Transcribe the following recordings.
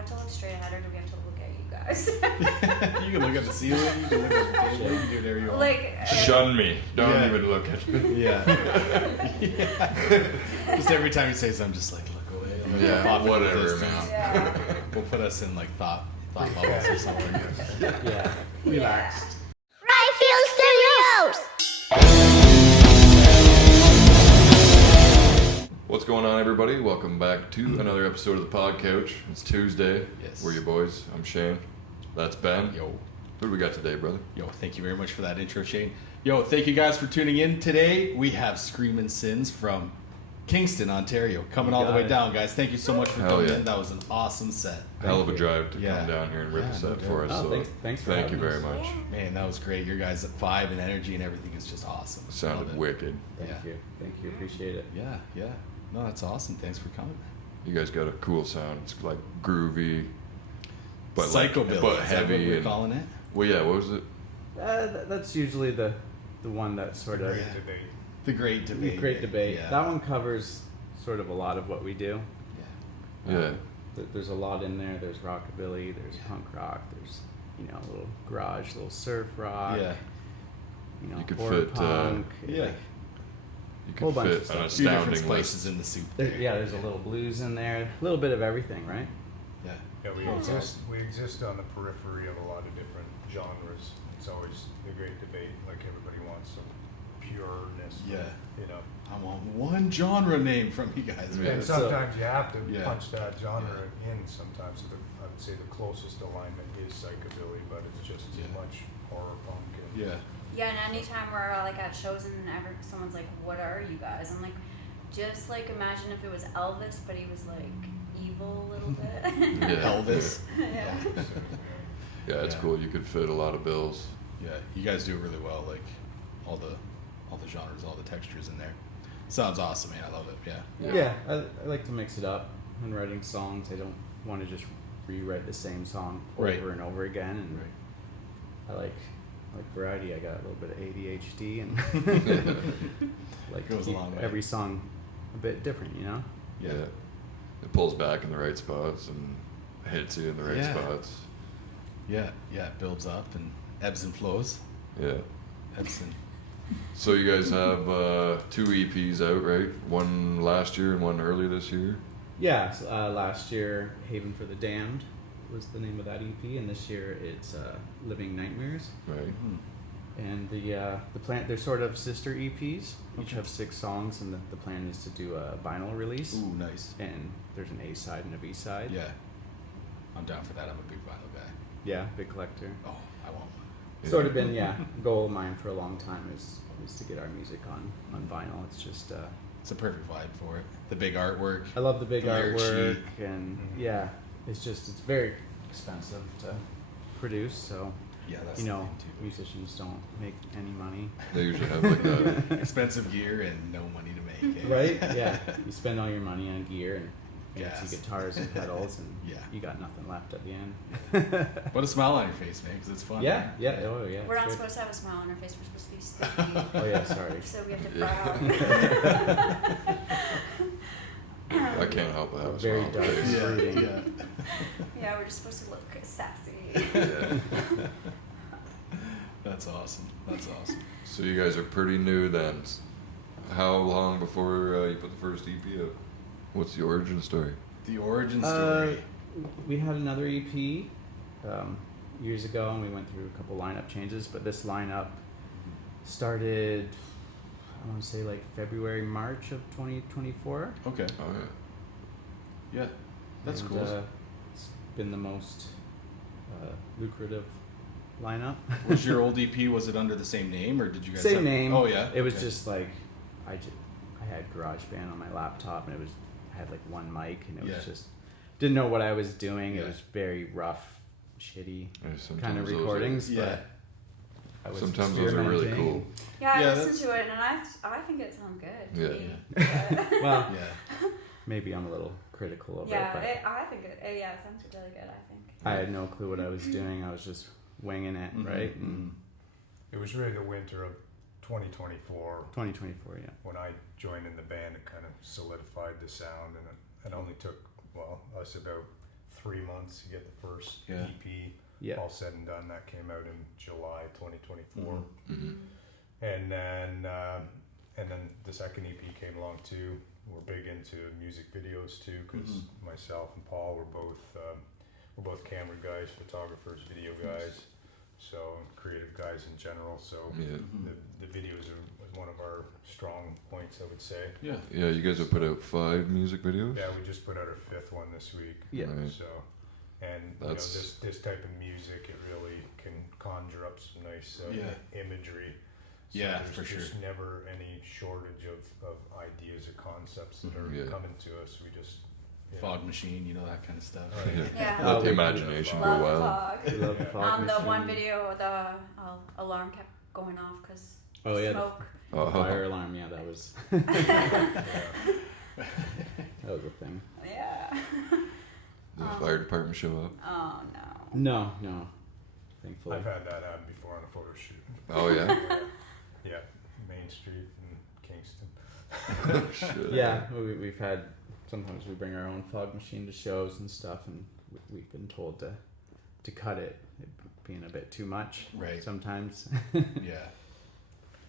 have to look straight ahead, or do we have to look at you guys? You can look at the ceiling, you can look at the table, you can do whatever you want. Like, Shun me. Don't even look at me. Yeah. Just every time you say something, just like look away. Like, Yeah, whatever, man. Yeah. We'll put us in like thought bubbles or something. Yeah, relaxed. Right Field Studios! What's going on, everybody? Welcome back to another episode of the Pod Couch. It's Tuesday. Yes. We're your boys. I'm Shane. That's Ben. Yo. Who do we got today, brother? Yo, thank you very much for that intro, Shane. Yo, thank you guys for tuning in today. We have Screamin Sins from Kingston, Ontario, coming all the way down, guys. Thank you so much for coming in. That was an awesome set. Hell of a drive to come down here and rip a set for us. Oh, so thanks for thank you having very us. much. Man, that was great. Your guys' vibe and energy and everything is just awesome. Sounded Love it. wicked. Thank you. Appreciate it. Yeah. No, that's awesome. Thanks for coming. You guys got a cool sound. It's like groovy, but Psychobilly, but is that heavy. what we're and, calling it? well, yeah. What was it? That's usually the one that sort of The Great Debate. great debate. Yeah. That one covers sort of a lot of what we do. Yeah. There's a lot in there. There's rockabilly. There's punk rock. There's a little garage, little surf rock. Yeah. You could horror fit, punk. Yeah. You Whole could bunch of fit stuff. an A few different astounding places list. in the soup. There's a little blues in there. A little bit of everything, right? Yeah. Yeah, we exist on the periphery of a lot of different genres. It's always the great debate, like everybody wants some pureness. Yeah. You know. I want one genre name from you guys. Yeah. And sometimes you have to Yeah. punch that genre in sometimes. So I would say the closest alignment is psychobilly, but it's just too much horror punk. And Yeah. Yeah, and anytime we're like at shows and someone's like, "What are you guys?" I'm like, just like imagine if it was Elvis, but he was like evil a little bit. Yeah. Elvis. Yeah. Yeah, it's Yeah. cool. You could fit a lot of bills. Yeah, you guys do it really well. Like all the genres, all the textures in there. Sounds awesome, man. I love it. Yeah. Yeah, I like to mix it up when writing songs. I don't want to just rewrite the same song over Right. and over again. And Right. I like variety. I got a little bit of ADHD and like Goes to a keep long way. every song a bit different, you know? Yeah. It pulls back in the right spots and hits you in the right Yeah. spots. Yeah. It builds up and ebbs and flows. Yeah. Ebbs and So you guys have 2 EPs out, right? One last year and one early this year. Yeah, so, last year Haven for the Damned was the name of that EP, and this year it's Living Nightmares. Right. And the plan, they're sort of sister EPs. Each have 6 songs, and the plan is to do a vinyl release. ooh, nice. And there's an A side and a B side. Yeah. I'm down for that. I'm a big vinyl guy. Yeah, big collector. Oh, I want one. Yeah. Sort of been goal of mine for a long time is to get our music on vinyl. It's just It's a perfect vibe for it. The big artwork. I love the big The lyric artwork, sheet. and it's very expensive to produce. So Yeah, that's the thing too. musicians don't make any money. They usually have like that. Expensive gear and no money to make. Eh? Right? Yeah. You spend all your money on gear and fancy Gas. guitars and pedals, and Yeah. you got nothing left at the end. Put a smile on your face, man, because it's fun. Yeah, man. yeah, oh yeah. We're not it's supposed to have a smile on our face. We're supposed to be sticky. Oh yeah, sorry. So we have to Yeah. frown. I can't help but have a Very smile on my dark. face. Brooding. Yeah. Yeah, we're just supposed to look sassy. Yeah. That's awesome. So you guys are pretty new then. How long before you put the first EP out? What's the origin story? The origin story. We had another EP years ago, and we went through a couple lineup changes. But this lineup started, I want to say, like February, March of 2024. Okay. Oh yeah. Yeah. That's And, cool. It's been the most lucrative lineup. Was your old EP, was it under the same name, or did you guys Same have... name. Oh, yeah? It was Okay. just like I had GarageBand on my laptop, and I had like one mic, and it was Yeah. just didn't know what I was doing. Yeah. It was very rough, shitty Yeah, sometimes kind of those are- recordings, Yeah. but I was Sometimes those are really experimenting. cool. Yeah, I Yeah, listened to it and I think it sounds good. to Yeah. me. and- well, Yeah. maybe I'm a little critical of Yeah, it, I think it sounds really good. I think. but I had no clue what I was doing. I was just winging it, Mhm, right? mhm. And It was really the winter of 2024 2024, yeah. when I joined in the band. It kind of solidified the sound, and it only took us about 3 months to get the first Yeah. EP Yeah. all said and done. That came out in July 2024. Mm-hmm. And then the second EP came along too. We're big into music videos too, because myself and Paul we're both camera guys, photographers, video guys, so creative guys in general. So Yeah. the videos are one of our strong points, I would say. Yeah. Yeah, you guys have put out 5 music videos? Yeah, we just put out our 5th one this week. Yeah. Right. So, and That's- this type of music, it really can conjure up some nice imagery. So Yeah, there's for sure. just never any shortage of ideas or concepts that are Yeah. coming to us. We just Fog machine, you know, that kind of stuff. Oh, yeah. Yeah. Let the we- imagination go Love the wild. fog. We love the Yeah. fog The one machine. video, the alarm kept going off because Oh yeah, smoke. the fire alarm. Yeah, that was Yeah. that was a thing. Yeah. Did the fire department show up? Oh no. No, thankfully. I've had that happen before on a photo shoot. Oh, yeah? Yeah, Main Street in Kingston. Oh, shit. Yeah, we've had, sometimes we bring our own fog machine to shows and stuff, and we've been told to cut it being a bit too much. Right. Sometimes. Yeah.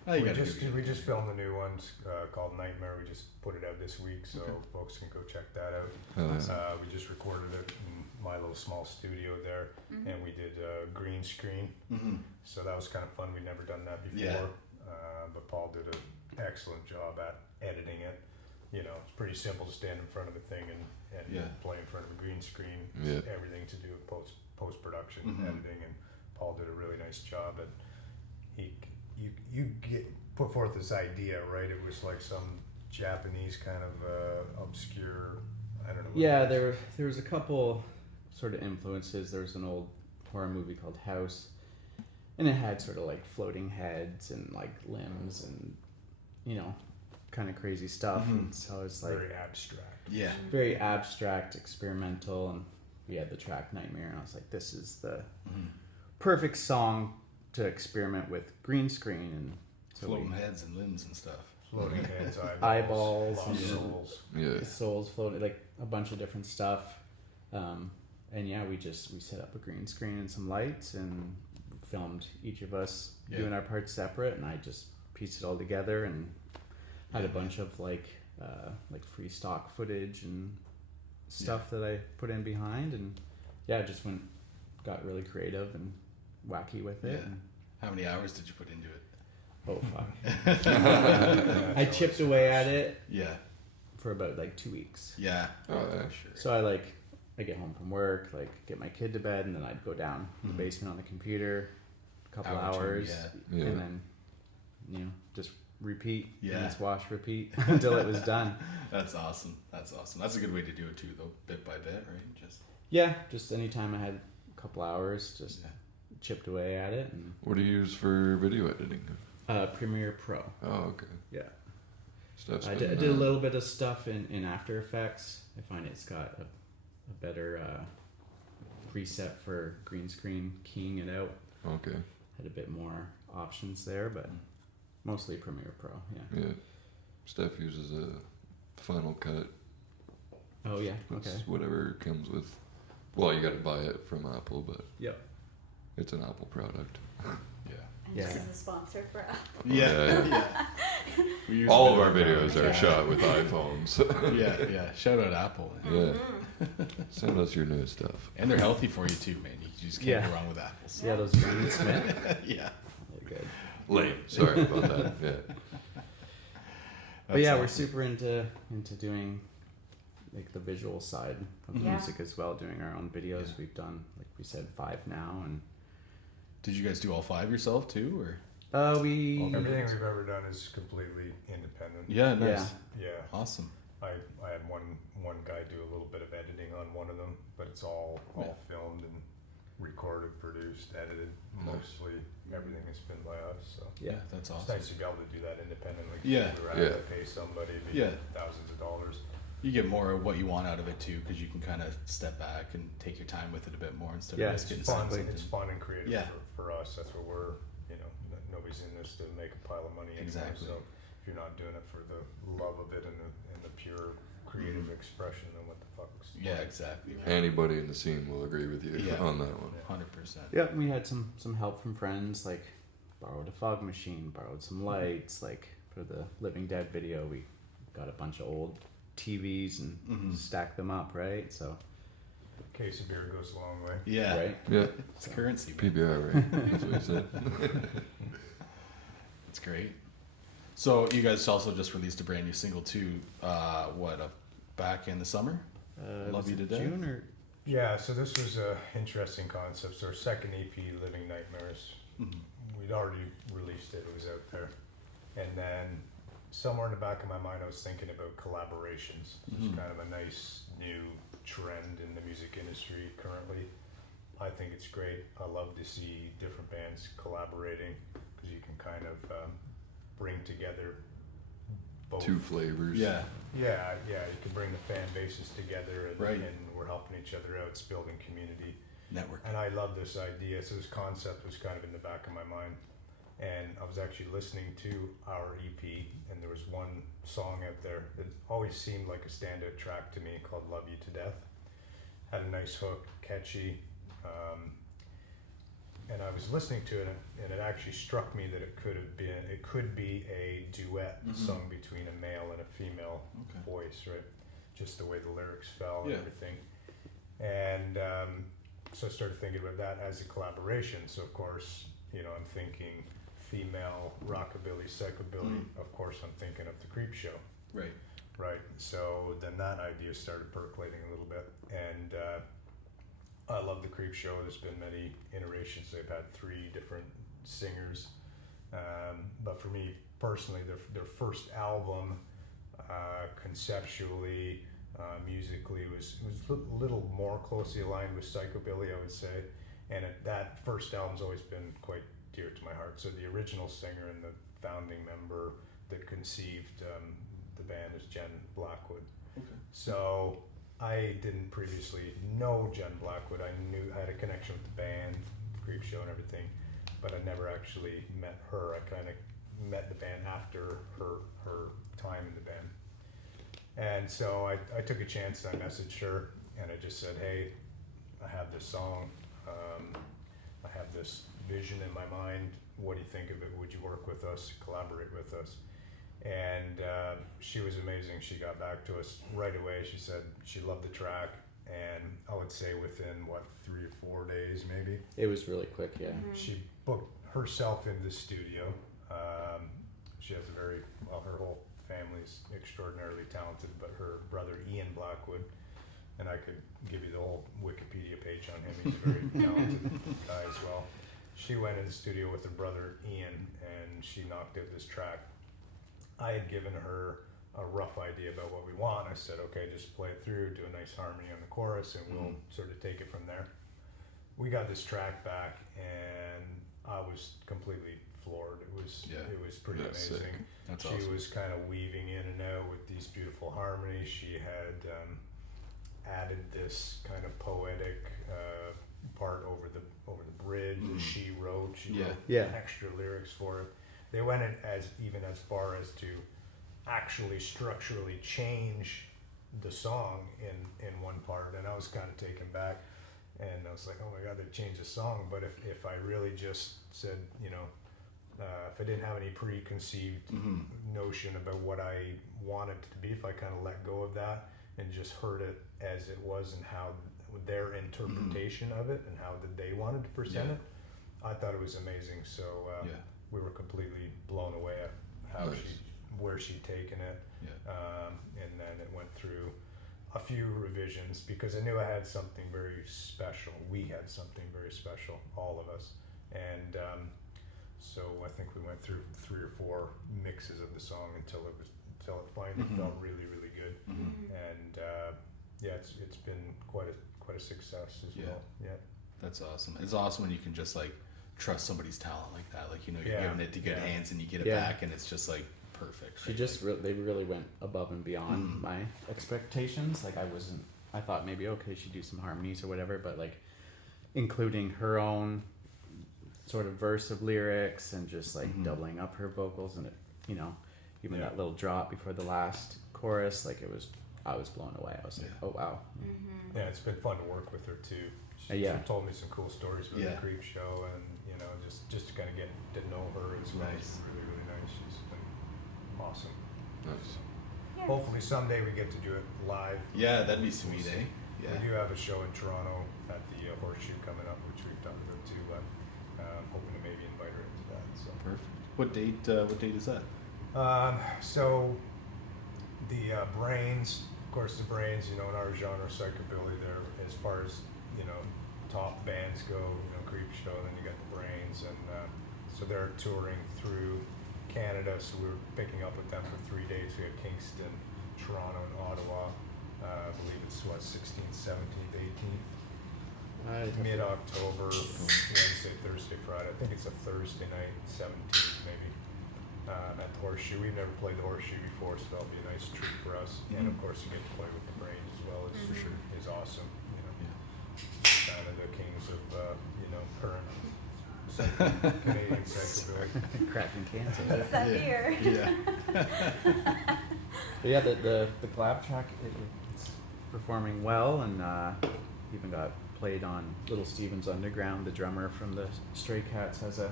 Oh, you We gotta just do we just filmed a new one called Nightmare. We just put it out this week, so folks can go check that out. Oh, yeah. We just recorded it in my little small studio there, and we did green screen. Mm-hmm. So that was kind of fun. We'd never done that before. Yeah. But Paul did an excellent job at editing it. You know, it's pretty simple to stand in front of a thing and Yeah. play in front of a green screen. Yeah. It's everything to do with post production Mhm. editing, and Paul did a really nice job. And you put forth this idea, right? It was like some Japanese kind of obscure. I don't know. what Yeah, it is. there was a couple sort of influences. There was an old horror movie called House, and it had sort of like floating heads and like limbs and, you know, kind of crazy stuff. Mhm. And so it's like Very abstract. Yeah. very abstract, experimental, and we had the track Nightmare, and I was like, this is the Mm-hmm. perfect song to experiment with green screen. And so Floating heads and limbs and stuff. Floating heads, Eyeballs lost and- souls. Yeah. the souls floated, like a bunch of different stuff. And yeah, we set up a green screen and some lights and filmed each of us Yeah. doing our parts separate, and I just pieced it all together and had a bunch of like free stock footage and stuff that I put in behind, and yeah, just got really creative and wacky with it. Yeah. And, How many hours did you put into it? oh fuck. I chipped away at it Yeah. for about like 2 weeks. Yeah. Oh, yeah. for sure. So I get home from work, like get my kid to bed, and then I'd go down in the basement on the computer, a couple Hour or two, hours, yeah. and then just repeat, Yeah. rinse, wash, repeat until it was done. That's awesome. That's awesome. That's a good way to do it too, though, bit by bit, right? Just anytime I had a couple hours, just Yeah. chipped away at it, and What do you use for video editing? Premiere Pro. Oh, okay. Yeah, Stuff's I been, did a little bit of stuff in After Effects. I find it's got a better preset for green screen keying it out. Okay. Had a bit more options there, but mostly Premiere Pro. Yeah. Yeah. Steph uses a Final Cut. Oh yeah. It's Okay. whatever comes with. Well, you got to buy it from Apple, but Yep. it's an Apple product. Yeah. And Yeah. this is a sponsor for us. Yeah. Yeah. We use All a of bit our videos are yeah. shot with iPhones. Yeah, yeah. Shout out Apple. Yeah. Send us your new stuff. And they're healthy for you too, man. You just can't Yeah. go wrong with apples. Yeah, those Granny Smith. Yeah. They're good. Lame. Sorry about that. Yeah. But yeah, we're awesome. super into doing like the visual side of Yeah. music as well. Doing our own videos. Yeah. We've done, like we said, 5 now, and Did you guys do all 5 yourself too, or? we Everything we've ever done is completely independent. Yeah, nice. Yeah. Awesome. I had one guy do a little bit of editing on one of them, but it's all filmed and recorded, produced, edited. Mostly everything has been by us. So yeah. That's it's awesome. nice to be able to do that independently. Yeah. We rather Yeah. than pay somebody Yeah. thousands of dollars. You get more of what you want out of it too, because you can kind of step back and take your time with it a bit more instead Yeah, of just It's getting fun. something. It's fun and creative Yeah. for us. That's what we're. Nobody's in this to make a pile of money anymore. Exactly. So if you're not doing it for the love of it and the pure creative expression than what the fuck's. Yeah, exactly. Anybody in the scene will agree with you Yeah. on that one. 100%. Yeah, we had some help from friends, like borrowed a fog machine, borrowed some lights, like for the Living Dead video we got a bunch of old TVs and stacked them up, right? So Case of beer goes a long way. Yeah. right? Yeah, It's currency, man. PBR, right? That's what he said. It's great. So you guys also just released a brand new single too, back in the summer? Love was You it to Death? June or Yeah, so this was a interesting concept. So our second EP, Living Nightmares, we'd already released it. It was out there, and then somewhere in the back of my mind, I was thinking about collaborations. It's kind of a nice new trend in the music industry currently. I think it's great. I love to see different bands collaborating because you can kind of bring together both. Two flavors. Yeah. Yeah, you can bring the fan bases together, and, Right. and we're helping each other out. It's building community. Network. And I love this idea. So this concept was kind of in the back of my mind. And I was actually listening to our EP, and there was one song out there that always seemed like a standout track to me called Love You to Death. Had a nice hook, catchy. And I was listening to it, and it actually struck me that it could be a duet sung between a male and a female voice, right? Just the way the lyrics fell and everything. And so I started thinking about that as a collaboration. So of course, I'm thinking female rockabilly, psychobilly. Of course, I'm thinking of the Creep Show. Right. Right. So then that idea started percolating a little bit, and I love the Creep Show. There's been many iterations. They've had 3 different singers, but for me personally, their first album, conceptually, musically, was a little more closely aligned with Psychobilly, I would say. And that first album's always been quite dear to my heart. So the original singer and the founding member that conceived the band is Jen Blackwood. Okay. So I didn't previously know Jen Blackwood. I had a connection with the band, the Creep Show and everything, but I never actually met her. I kind of met the band after her time in the band. And so I took a chance and I messaged her and I just said, hey, I have this song. I have this vision in my mind. What do you think of it? Would you work with us, collaborate with us? And she was amazing. She got back to us right away. She said she loved the track, and I would say within 3 or 4 days maybe. it was really quick, yeah. She booked herself in the studio. She has her whole family's extraordinarily talented, but her brother Ian Blackwood, and I could give you the whole Wikipedia page on him. He's a very talented guy as well. She went in the studio with her brother Ian, and she knocked out this track. I had given her a rough idea about what we want. I said, okay, just play it through, do a nice harmony on the chorus, and we'll sort of take it from there. We got this track back, and I was completely floored. It was pretty That's amazing. sick. That's She awesome. was kind of weaving in and out with these beautiful harmonies. She had added this kind of poetic part over the bridge that she wrote. She wrote Yeah. extra lyrics for it. They went even as far as to actually structurally change the song in one part, and I was kind of taken back, and I was like, oh my god, they changed the song. But if I really just said, if I didn't have any preconceived notion about what I wanted it to be, if I kind of let go of that and just heard it as it was and how their interpretation of it and how they wanted to present it, I thought it was amazing. So we were completely blown away at how where she'd taken it. And then it went through a few revisions because I knew I had something very special. We had something very special, all of us. And so I think we went through 3 or 4 mixes of the song until it finally felt really, really good. And it's been quite a success as well. Yeah. That's awesome. It's awesome when you can just like trust somebody's talent like that. Like, you're giving it to good hands and you get it back and it's just like perfect. She just they really went above and beyond my expectations. Like I thought maybe okay she'd do some harmonies or whatever, but like including her own sort of verse of lyrics and just like doubling up her vocals and it, even that little drop before the last chorus, like it was I was blown away. I was like, Yeah. oh wow. Mm-hmm. Yeah, it's been fun to work with her too. She, Yeah. she told me some cool stories about Yeah. the Creep Show, and you know, just to kind of get to know her as well. Nice. It's really, really nice. She's been awesome. Nice. Yeah. Hopefully someday we get to do it live. Yeah, that'd be sweet, eh? Yeah. We do have a show in Toronto at the Horseshoe coming up, which we've talked about too, but hoping to maybe invite her into that. So. Perfect. What date is that? So the Brains, of course, the Brains, you know, in our genre, Psychobilly, they're as far as, you know, top bands go, you know, Creep Show, then you got the Brains, and so they're touring through Canada, so we were picking up with them for 3 days. We had Kingston, Toronto, and Ottawa. I believe it's 16th, 17th, 18th. Mid-October, Wednesday, Thursday, Friday. I think it's a Thursday night, 17th maybe, at the Horseshoe. We've never played the Horseshoe before, so that'll be a nice treat for us. And of course, you get to play with the Brains as well, is For sure. is awesome. You know, Yeah. kind of the kings of you know, current Canadian psychobilly. Cracking cans. What's that beer? Yeah. But yeah, the collab track, it's performing well, and even got played on Little Steven's Underground. The drummer from the Stray Cats has a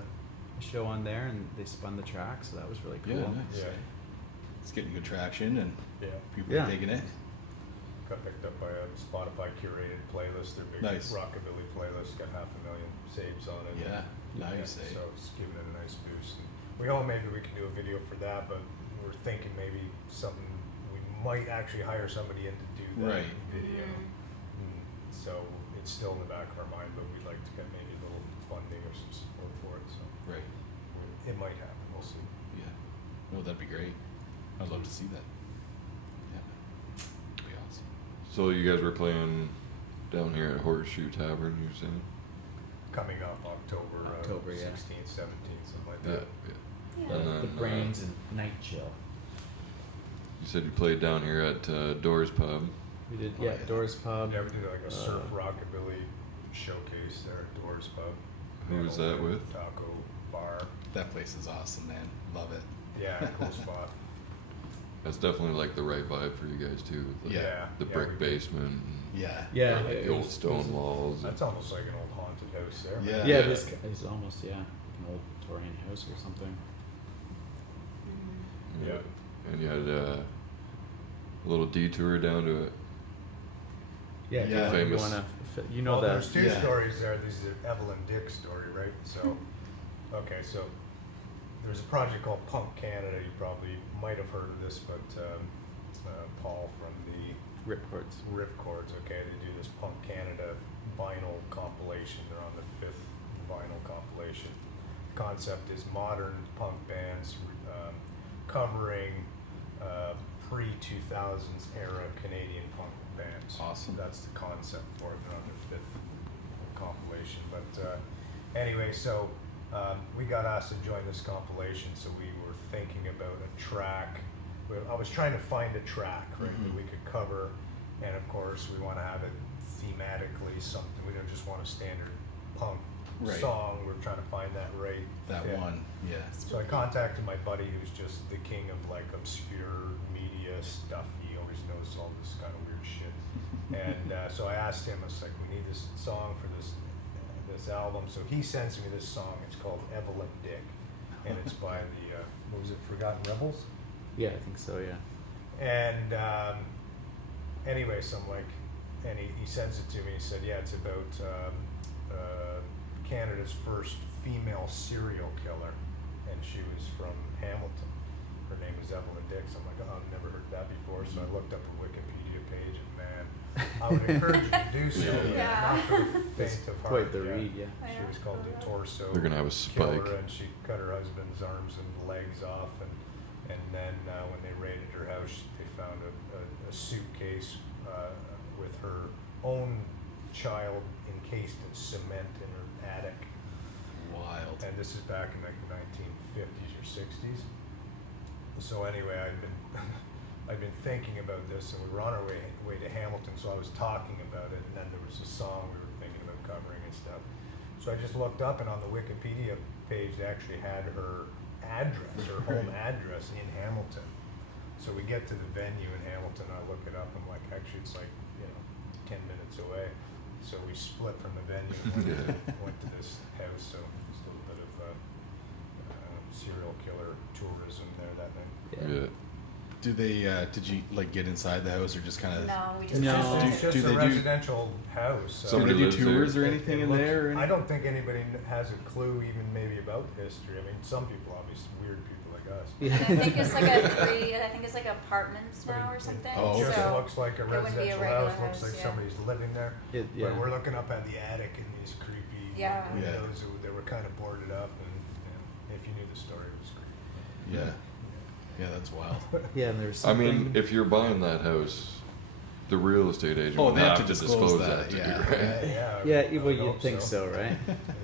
show on there, and they spun the track, so that was really cool. Yeah, nice. Yeah. It's getting good traction and Yeah. people Yeah. are digging it. Got picked up by a Spotify curated playlist. Their big Nice. rockabilly playlist got 500,000 saves on it. Yeah, nice. Yeah, Eh? so it's giving it a nice boost. And we all maybe we can do a video for that, but we're thinking maybe something we might actually hire somebody in to do that Right. video. Mhm. So it's still in the back of our mind, but we'd like to get maybe a little funding or some support for it. So Right. it might happen. We'll see. Yeah. No, that'd be great. I'd love to see that. Yeah. That'd be awesome. So you guys were playing down here at Horseshoe Tavern, you're saying? Coming up October, October, yeah. 16th, 17th, something like Yeah, that. yeah. Yeah. And then, The Brains and Night Chill. You said you played down here at Doors Pub. We did, Oh, yeah, yeah. Doors Pub. Yeah, we did like a surf rockabilly showcase there at Doors Pub. Who was that with? Taco bar. That place is awesome, man. Love it. Yeah, cool spot. That's definitely like the right vibe for you guys too. With the, Yeah. the Yeah, brick we- basement. Yeah. Yeah, And, like it the old was- stone walls. That's almost like an old haunted house there. Yeah. Yeah, this is almost, yeah, like an old Victorian house or something. Mhm. Yeah. And you had a little detour down to it. Yeah, Yeah. you Famous. wanna, you know Well, that. there's two yeah. stories there. This is an Evelyn Dick story, right? So, okay, so there's a project called Punk Canada. You probably might have heard of this, but Paul from the Ripcords. Ripcords, okay, they do this Punk Canada vinyl compilation. They're on the 5th vinyl compilation. The concept is modern punk bands covering pre-2000s era Canadian punk bands. Awesome. That's the concept for it. They're on their 5th compilation. But anyway, so we got asked to join this compilation, so we were thinking about a track. I was trying to find a track, right, that we could cover, and of course we want to have it thematically something. We don't just want a standard punk Right. song. We're trying to find that right That fit. one. Yeah. So I contacted my buddy who's just the king of like obscure media stuff. He always knows all this kind of weird shit. And so I asked him, I was like, we need this song for this album. So he sends me this song. It's called Evelyn Dick. And it's by the, what was it, Forgotten Rebels? Yeah, I think so, yeah. And anyway, so I'm like, and he sends it to me. He said, yeah, it's about Canada's first female serial killer, and she was from Hamilton. Her name was Evelyn Dick. So I'm like, oh, I've never heard that before. So I looked up her Wikipedia page, and man, I would encourage you to do so. Yeah. Not for the faint of heart. Quite the read, yeah. I She know. was called the Torso They're gonna have a spike. Killer, and she cut her husband's arms and legs off, and then when they raided her house, they found a suitcase with her own child encased in cement in her attic. Wild. And this is back in like the 1950s or 60s. So anyway, I'd been thinking about this, and we were on our way to Hamilton, so I was talking about it, and then there was a song we were thinking about covering and stuff. So I just looked up, and on the Wikipedia page, they actually had her address, her home address in Hamilton. So we get to the venue in Hamilton, I look it up, I'm like, actually it's like, 10 minutes away. So we split from the venue and went to this house, so just a little bit of serial killer tourism there that night. Yeah. Do they? Did you like get inside the house or just kind of? No, we just No. It's just do a they do- residential house. So Do they Somebody do lives there. tours or it- anything it in looks- there? Or I don't think anybody has a clue even maybe about the history. I mean, some people, obviously, weird people like us. I think it's like I think it's like apartments But now or it something. Oh, It just okay. looks like a wouldn't be a residential regular house. Looks house, like yeah. somebody's living there. Yeah. But we're looking up at the attic and these creepy Yeah. windows that were kind of boarded up. And if you knew the story, it was creepy. Yeah. Yeah, that's wild. Yeah, and there's I something. mean, if you're buying that house, the real estate agent Oh, will they have have to to disclose disclose that, that to yeah. you, right? Yeah, yeah, I well, hope you'd think so, right?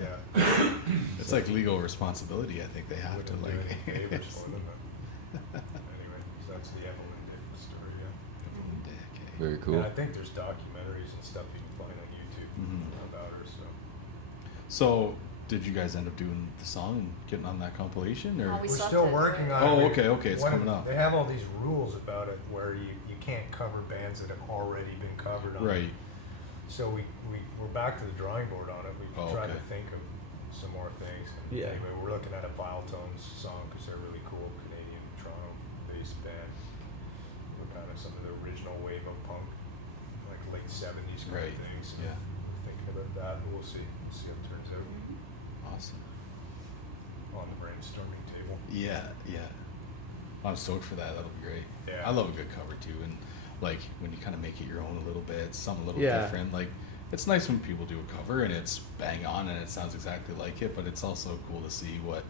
Yeah. It's like legal responsibility. I think they have to Wouldn't do like. any favors for them, but anyway, so that's the Evelyn Dick story. Yeah. Very cool. And I think there's documentaries and stuff you can find on YouTube Mhm. about her. So So, did you guys end up doing the song and getting on that compilation, or? Oh, we we're slept still it, working right? on Oh, it. okay, okay, it's One- coming up. They have all these rules about it where you can't cover bands that have already been covered on it. Right. So we're back to the drawing board on it. We've Oh, tried okay. to think of some more things. And Yeah. Anyway, we're looking at a Vile Tones song because they're really cool Canadian Toronto-based band. We're kind of some of the original wave of punk, like late '70s kind Right. of things. So Yeah. we're thinking about that. And we'll see. We'll see how it turns out Awesome. on the brainstorming table. Yeah, yeah. I'm stoked for that. That'll be great. Yeah. I love a good cover too, and like when you kind of make it your own a little bit, something a little Yeah. different. Like it's nice when people do a cover and it's bang on and it sounds exactly like it, but it's also cool to see what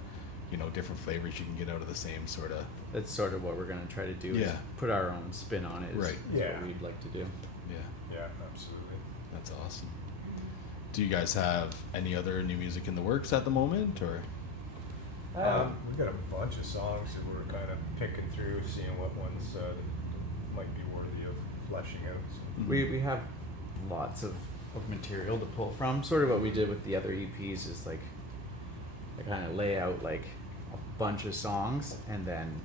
different flavors you can get out of the same sort of. That's sort of what we're gonna try to do. Is Yeah. put our own spin on it. Is, Right. Is Yeah. what we'd like to do. Yeah, Yeah, absolutely. that's awesome. Do you guys have any other new music in the works at the moment, or? We've got a bunch of songs that we're kind of picking through, seeing what ones might be worthy of fleshing out. So. We have lots of material to pull from. Sort of what we did with the other EPs is like I kind of lay out like a bunch of songs and then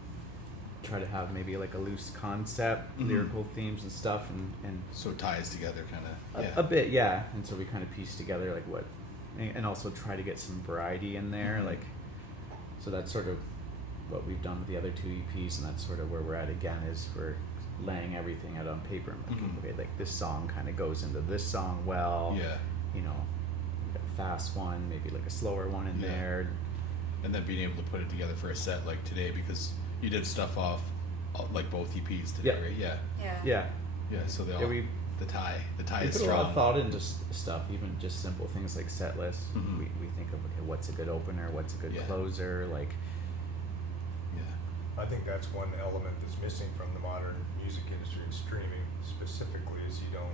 try to have maybe like a loose concept, Mhm. lyrical themes and stuff, and So it ties together, kind of. a bit, yeah. And so we kind of piece together like what, and also try to get some variety in there, Mhm. like. So that's sort of what we've done with the other two EPs, and that's sort of where we're at again. Is we're laying everything out on paper. And like, Mhm. okay, like this song kind of goes into this song well. Yeah, You know, we got a fast one, maybe like a slower one in Yeah. there. and then being able to put it together for a set like today, because you did stuff off like both EPs today, Yeah. right? Yeah, Yeah. yeah. So they all Yeah, we the tie we is put a strong. lot of thought into stuff, even just simple things like set lists. Mhm. We think of okay, what's a good opener, what's a good Yeah. closer, like. Yeah. I think that's one element that's missing from the modern music industry and streaming specifically is you don't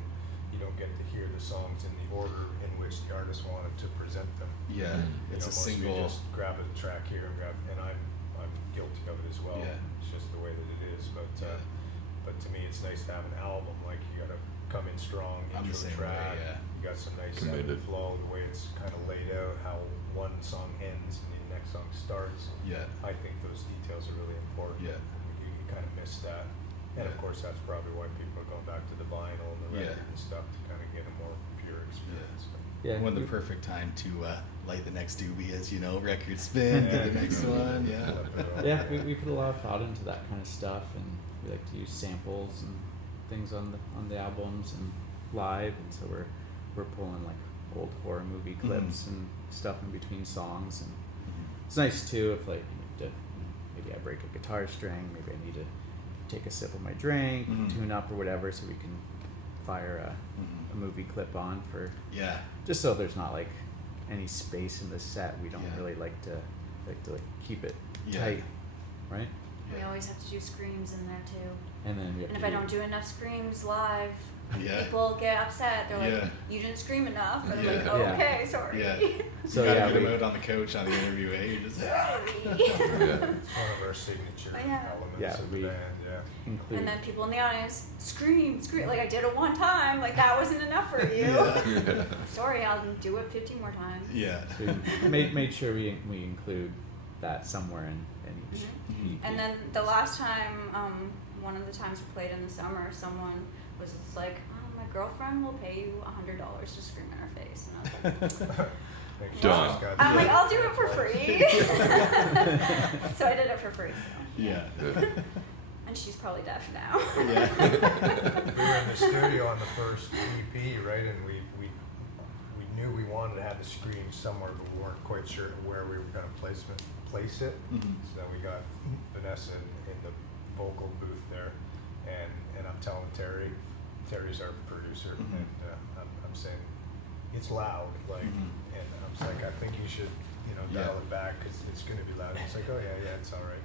get to hear the songs in the order in which the artist wanted to present them. Yeah, You it's know, a most of you single. just grab a track here and I'm guilty of it as well. Yeah. It's just the way that it is. But Yeah. but to me, it's nice to have an album. Like you gotta come in strong, I'm the intro same way, track. yeah. You got some nice Committed. flow, the way it's kind of laid out, how one song ends and the next song starts. Yeah, I think those details are really important. Yeah. You kind of miss that. And of Yeah. course, that's probably why people are going back to the vinyl and the Yeah. record and stuff to kind of get a more pure experience. Yeah. when the we- perfect time to light the next doobie is, record spin, Yeah. get the next one. Yeah, Yeah, we put a lot of thought into that kind of stuff, and we like to use samples and things on the albums and live, and so we're pulling like old horror movie clips and stuff in between songs, and it's nice too if like maybe I break a guitar string, maybe I need to take a sip of my drink, Mhm. tune up or whatever, so we can fire a movie clip on for yeah, just so there's not like any space in the set. We don't Yeah. really like to keep it Yeah. tight, right? We always have to do screams in there too. And then we have And to if I don't do enough screams live, Yeah. people get upset. They're like, Yeah. "You didn't scream enough," and I'm Yeah. like, Yeah. "Okay, sorry." yeah. So you gotta yeah, get we- him out on the couch on the interview. You're just Yeah. It's one of our signature Oh, yeah. elements Yeah, of the we- band, yeah. include. And then people in the audience scream. Like I did it one time. Like that wasn't enough for you. Yeah. Sorry, I'll do it 15 more times. yeah. So we made sure we include that somewhere in each. Mhm. EP. And then the last time, one of the times we played in the summer, someone was just like, "Oh, my girlfriend will pay you $100 to scream in her face," and I was like, Done. I'm like, I'll do it for free. So I did it for free. So. Yeah. And she's probably deaf now. Yeah. We were in the studio on the first EP, right? And we knew we wanted to have the scream somewhere, but we weren't quite sure where we were going to place it. Mhm. So we got Vanessa in the vocal booth there, and I'm telling Terry's our producer, Mhm. and I'm saying it's loud, like, Mhm. and I'm just like, I think you should, dial it back because it's going to be loud. He's like, oh yeah, it's all right.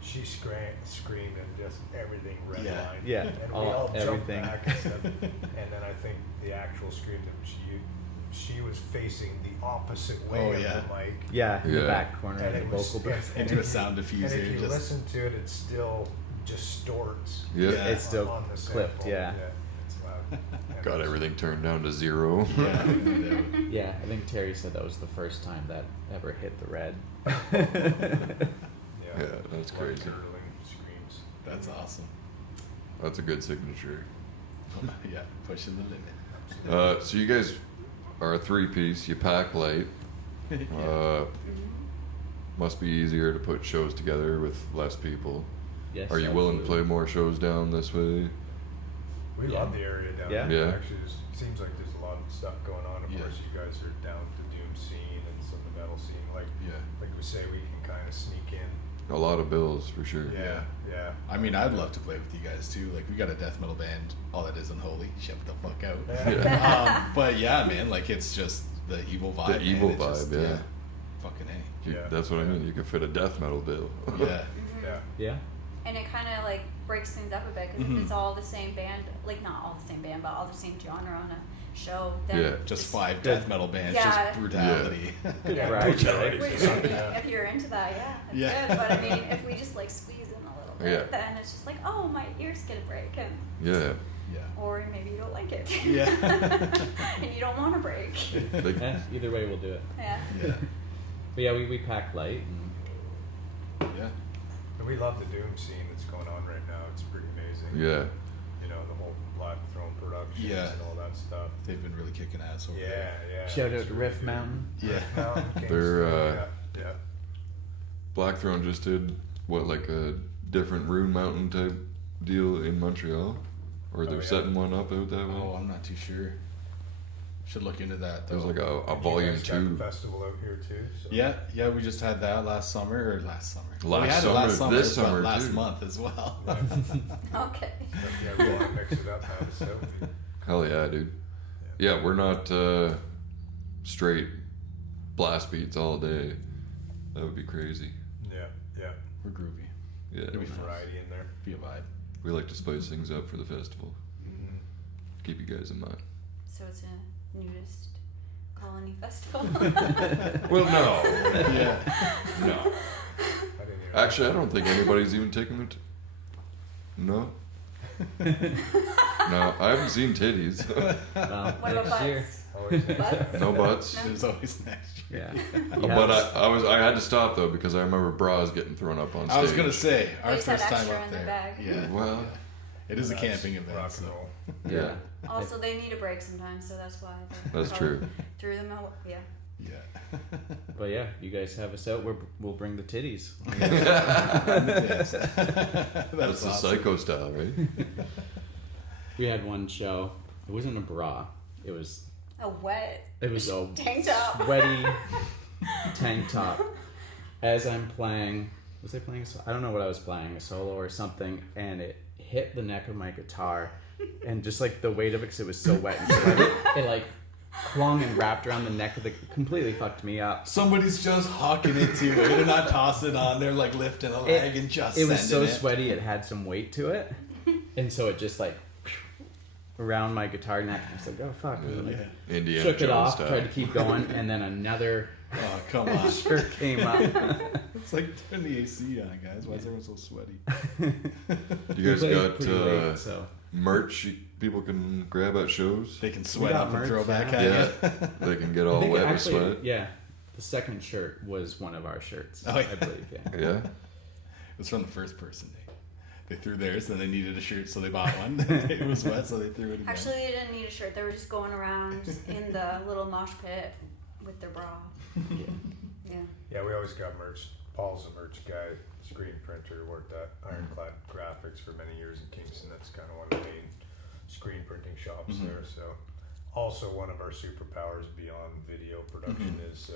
She screamed and just everything redlined. Yeah, And we all- all jumped everything. back and stuff. And then I think the actual scream that she was facing the opposite way Oh, of yeah. the mic. Yeah, in Yeah. the back corner And of it the was vocal booth. Into a sound diffuser. And if you just, listen to it, it still distorts. Yeah. Yeah. It's still on the clipped, sample. yeah. It's loud. And Got it's- everything turned down to 0. yeah, no doubt. Yeah, I think Terry said that was the first time that ever hit the red. Yeah, Yeah, that's blood crazy. curdling screams. That's awesome. That's a good signature. Yeah, pushing the limit. So you guys are a 3-piece. You pack light. Must be easier to put shows together with less people. Yes, Are you willing to play absolutely. more shows down this way? We Yeah. love the area down Yeah. there. Yeah. Actually, it seems like there's a lot of stuff going on. Of Yeah. course, you guys are down the doom scene and some of the metal scene. Like we say, we can kind of sneak in. A lot of bills for sure. Yeah, yeah. I mean, I'd love to play with you guys too. Like, we got a death metal band. All that is unholy. Shut the fuck out. Yeah. But yeah, man, like, it's just the evil vibe. The man. evil It's just, vibe, yeah. Fucking A. You- Yeah. That's what I mean. You could fit a death metal bill. Yeah. Yeah. Yeah. And it kind of like breaks things up a bit because Mhm. if it's all the same band, like not all the same band, but all the same genre on a show, then Yeah. Just it's- 5 death metal bands, Yeah. just brutality. Yeah. Variety, Brutality. Which, I mean, if you're into that, yeah, that's Yeah. good. But I mean, if we just like squeeze in a little bit, Yeah. then it's just like, oh, my ears get a break, and Yeah. Yeah. or maybe you don't like it. Yeah. And you don't want to break. Like, Yeah, either way, we'll do it. Yeah. Yeah. But yeah, we pack light. And Yeah. And we love the doom scene that's going on right now. It's pretty amazing. yeah. You know, the whole Black Throne Productions Yeah. and all that stuff. They've been really kicking ass over Yeah, there. yeah. shout it's out to really Riff good. Mountain. Yeah. Mountain, They're, yeah. Blackthrone just did like a different Rune Mountain type deal in Montreal, or they're yeah. setting one up out that way. Oh, I'm not too sure. Should look into that though. There's like a And you volume guys got 2. the festival out here too. So. Yeah, we just had that last summer. We Last had summer, it last summer, this but summer, last too. month as well. Okay. But yeah, we want to mix it up, have a set. Hell yeah, dude. Yeah, we're not straight blast beats all day. That would be crazy. Yeah, yeah. We're groovy. Yeah, It'll be fun. Variety in there. Be a vibe. we like to spice things up for the festival. Keep you guys in mind. So it's a nudist colony festival. Well, no, Yeah. no. I didn't even Actually, I don't think anybody's even taken it. No. No, I haven't seen titties. Well, What about next year. butts? Always Butts? No butts. No? There's always next year. Yeah. You But have- I had to stop though because I remember bras getting thrown up on stage. I was gonna say our They just had first time extra up in their there. bag. Yeah. Well, It is a That's camping event. rock So. and roll. yeah, Also, they need a break sometimes, so that's why. they that's probably true. Threw them out. Yeah. Yeah. But yeah, you guys have us out. We'll bring the titties. Yes. That's the awesome. psycho style, right? We had one show. It wasn't a bra. It was A wet a tank top. sweaty tank top. As I'm playing, was I playing? I don't know what I was playing, a solo or something, and it hit the neck of my guitar, and just like the weight of it, because it was so wet and sweaty, it like clung and wrapped around the neck of the. Completely fucked me up. Somebody's just hawking it too. They're not tossing it on. They're like lifting a leg and just. It was so sending it. sweaty. It had some weight to it, and so it just like around my guitar neck. I was like, oh fuck. And like, Yeah. Indiana shook it Jones off, style. tried to keep going, and then another Oh come on! shirt came up. It's like turn the AC on, guys. Why is everyone so sweaty? You guys Played got pretty late, so merch people can grab at shows? They can sweat got up and merch, throw back yeah. at Yeah, you. they can get I all think wet with actually, sweat. yeah, the second shirt was one of our shirts. Oh, yeah. I believe. Yeah. Yeah, It's from the first person day. They threw theirs, then they needed a shirt, so they bought one. It was wet, so they threw it again. Actually, they didn't need a shirt. They were just going around in the little mosh pit with their bra. Yeah. Yeah, we always got merch. Paul's a merch guy, screen printer, worked at Ironclad Graphics for many years in Kingston. That's kind of one of the main screen printing shops there. So, also one of our superpowers beyond video production is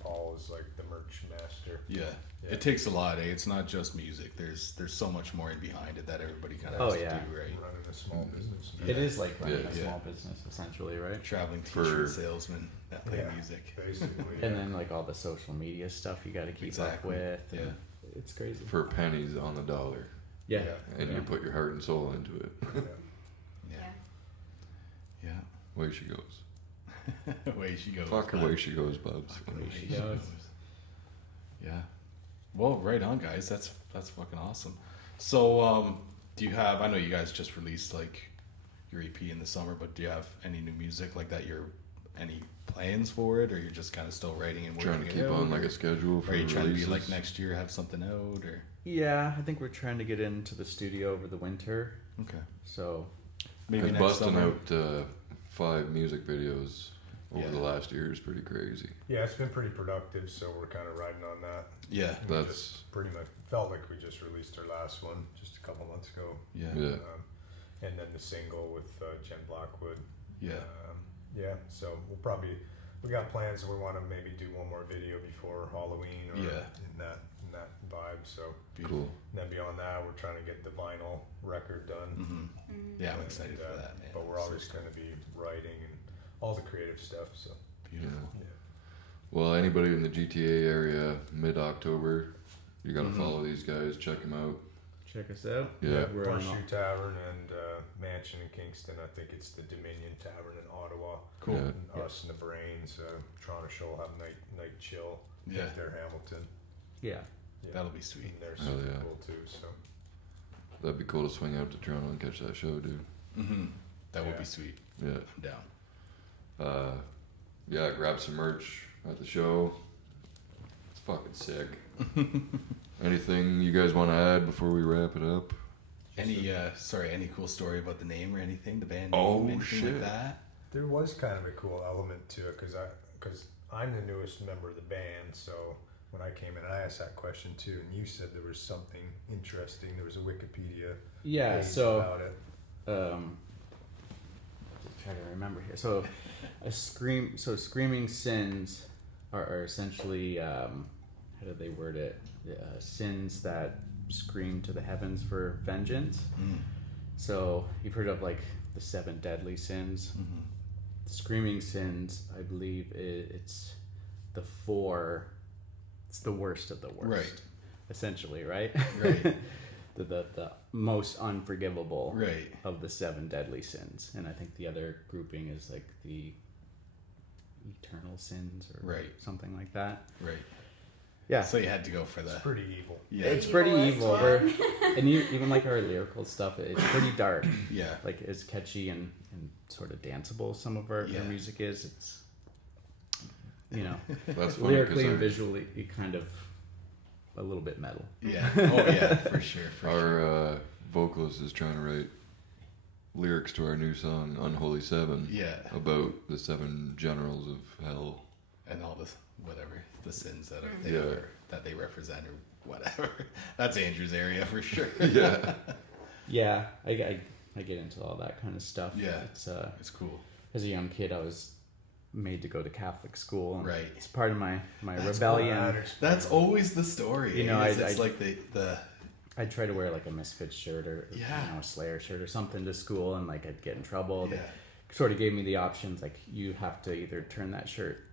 Paul is like the merch master. Yeah. It takes a lot, eh? It's not just music. There's so much more in behind it that everybody kind of has to do, right? Running a small business. It is like running a Yeah. small business, essentially, right? Traveling For- t-shirt salesman that play Yeah, music. basically. And then like all the social media stuff you got to keep up Exactly. with. Yeah. and It's crazy. For pennies on the dollar, Yeah. and Yeah. you put your heart and soul into it. Yeah. Yeah. Yeah. Away she goes. Away she goes. Fuck bud. away she goes, Bubs. Away she goes. Yeah. Well, right on, guys. That's fucking awesome. So, do you have? I know you guys just released like your EP in the summer, but do you have any new music like that? Any plans for it, or you're just kind of still writing and working Trying to it keep out, on like or a schedule for are you trying releases. to be like next year have something out, or Yeah, I think we're trying to get into the studio over the winter. okay, So maybe And next busting summer. out 5 music videos over Yeah. the last year is pretty crazy. Yeah, it's been pretty productive, so we're kind of riding on that. Yeah, We That's- just pretty much felt like we just released our last one just a couple months ago. yeah, Yeah. And then the single with Jen Blackwood. yeah. Yeah, so we got plans, and we want to maybe do one more video before Halloween or Yeah. in that vibe. So, Beautiful. and then beyond that, we're trying to get the vinyl record done. Yeah, I'm excited for And, that, man. But we're always going to be writing and all the creative stuff. So, Beautiful. yeah. Well, anybody in the GTA area, mid-October, you gotta Mm-hmm. follow these guys. Check them out. check us out. Yeah. We're on Horseshoe Tavern and Mansion in Kingston. I think it's the Dominion Tavern in Ottawa. Cool. Yeah. And us and the Brains. Toronto show will have night chill. I Yeah. think they're Hamilton. Yeah. Yeah. That'll be sweet. And they're Hell super yeah. cool too. So That'd be cool to swing out to Toronto and catch that show, dude. That would Yeah. be sweet. Yeah. I'm down. Yeah, grab some merch at the show. It's fucking sick. Anything you guys want to add before we wrap it up? Any cool story about the name or anything? The band name, Oh, anything shit. like that? there was kind of a cool element to it because I'm the newest member of the band. So when I came in, I asked that question too, and you said there was something interesting. There was a Wikipedia Yeah. page So about it. just try to remember here. So Screaming Sins are essentially how do they word it? Sins that scream to the heavens for vengeance. So you've heard of like the 7 deadly sins. Screaming Sins, I believe it's the 4. It's the worst of the worst, Right. essentially, right? Right. the most unforgivable Right. of the 7 deadly sins, and I think the other grouping is like the eternal sins or Right. something like that. Right. Yeah, So you had to go for the. It's pretty evil. Yeah. it's pretty Evilest evil. one. And even like our lyrical stuff, it's pretty dark. Yeah. Like it's catchy and sort of danceable. Some of our Yeah. music is. It's That's funny lyrically and because visually kind of a little bit metal. Yeah. Oh yeah, for sure. For sure. our vocalist is trying to write lyrics to our new song "Unholy 7" Yeah. about the 7 generals of hell. And all this whatever the sins that Yeah. that they represent or whatever. That's Andrew's area for sure. Yeah. Yeah, I get into all that kind of stuff. Yeah. It's It's cool. as a young kid, I was made to go to Catholic school. And Right. It's part of my That's rebellion. That's always the story. You know, it's I- like the I'd try to wear like a Misfits shirt or Yeah. a Slayer shirt or something to school, and like I'd get in trouble. Yeah. They sort of gave me the options, like you have to either turn that shirt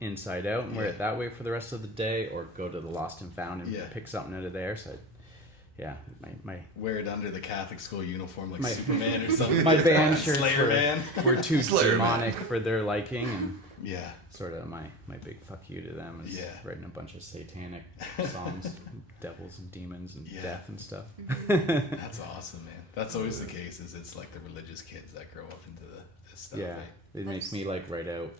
inside out and wear Yeah. it that way for the rest of the day, or go to the Lost and Found and Yeah. pick something out of there. So, my wear it under the Catholic school uniform like My- Superman or something. my band shirts Slayer man. were too Slayer demonic for their liking, and Yeah. sort of my big fuck you to them is Yeah. writing a bunch of satanic songs, devils and demons and Yeah. death and stuff. That's awesome, man. That's always the case. Is it's like the religious kids that grow up into this stuff. Yeah, eh? it makes me like write out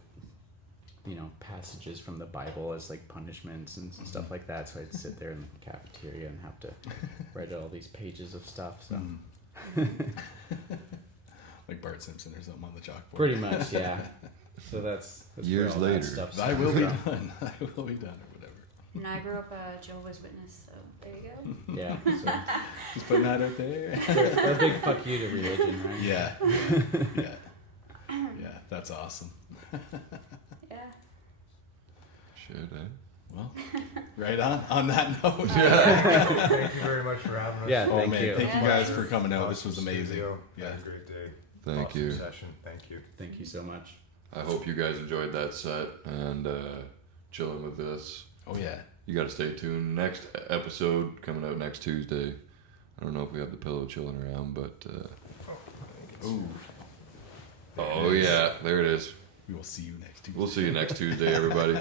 passages from the Bible as like punishments and stuff like that. So I'd sit there in the cafeteria and have to write all these pages of stuff. So Like Bart Simpson or something on the chalkboard. pretty much, yeah. So that's Years where all that later. stuff's I will be from. done. I will be done, or whatever. And I grew up a Jehovah's Witness, so there you go. Yeah. So Just putting that out there. a big fuck you to religion, right? Yeah. Yeah. Yeah. That's awesome. Yeah. Shit, eh? Well, right on that note. Thank you very much for having us. Yeah, Oh thank man, you. thank you guys for coming out. This Awesome was amazing. studio. Yeah. Had a great day. Thank Awesome you. session. Thank you. Thank you so much. I hope you guys enjoyed that set and chilling with this. Oh yeah. You got to stay tuned. Next episode coming out next Tuesday. I don't know if we have the pillow chilling around, but Ooh. oh yeah, there it is. We will see you next Tuesday. We'll see you next Tuesday, everybody.